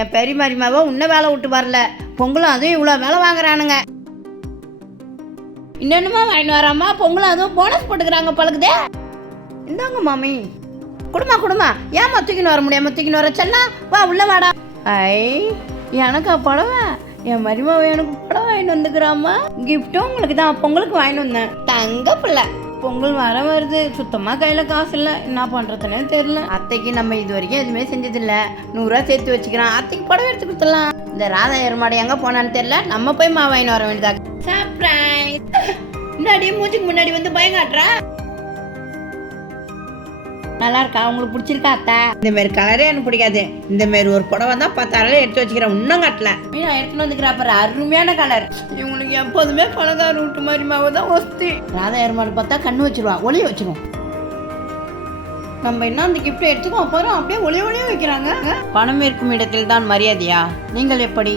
என் பெரிய மருமாவை உன்ன வேலை விட்டு வரல. பொங்கலும் அதுவும் இவ்வளோ வேலை வாங்குறானுங்க. இன்னொன்னுமா வாங்கிட்டு வராமா பொங்கலும் அதுவும் போனஸ் போட்டுக்கிறாங்க பழகுதே. இந்தாங்க மாமி. குடுமா குடுமா. ஏமா தூக்கின்னு வர முடியாம தூக்கின்னு வர? செல்லா வா உள்ள வாடா. ஐ எனக்கா புடவை. என் மருமாவை எனக்கு புடவை வாங்கிட்டு வந்துக்கிறாமா கிஃப்ட்டும் உங்களுக்கு தான் பொங்கலுக்கு வாங்கிட்டு வந்தேன். தங்க பிள்ளை. பொங்கல் வர வருது. சுத்தமாக கையில் காசு இல்லை. என்ன பண்ணுறதுனே தெரில அத்தைக்கு நம்ம இது வரைக்கும் எதுவுமே செஞ்சதில்ல. நூறுரூவா சேர்த்து வச்சுக்கிறோம் அத்தைக்கு படம் எடுத்து கொடுத்துடலாம். இந்த ராதா எருமாடு எங்கே போனான்னு தெரில நம்ம போய் மாவாயின்னு வர வேண்டியதாக சர்ப்ரைஸ் முன்னாடி மூச்சுக்கு முன்னாடி வந்து பயம் காட்டுறா. நல்லா இருக்கா உங்களுக்கு பிடிச்சிருக்கா அத்தை? இந்த மாதிரி கலரே எனக்கு பிடிக்காது. இந்த மாதிரி ஒரு புடவை தான் பத்தாயிரம் எடுத்து வச்சுக்கிறேன். இன்னும் கட்டல. மீனா எடுத்துன்னு வந்துக்கிறா பாரு. அருமையான கலர் இவங்களுக்கு எப்போதுமே பணக்கார விட்டு மாதிரி மாவு தான் ஒஸ்தி. ராதா எருமாடு பார்த்தா கண்ணு வச்சிருவா. ஒளிய வச்சிரும். நம்ம என்ன அந்த கிஃப்ட் எடுத்துக்கோ போறோம் அப்படியே ஒளி ஒளிய வைக்கிறாங்க. பணம் இருக்கும் இடத்தில் தான் மரியாதையா? நீங்கள் எப்படி?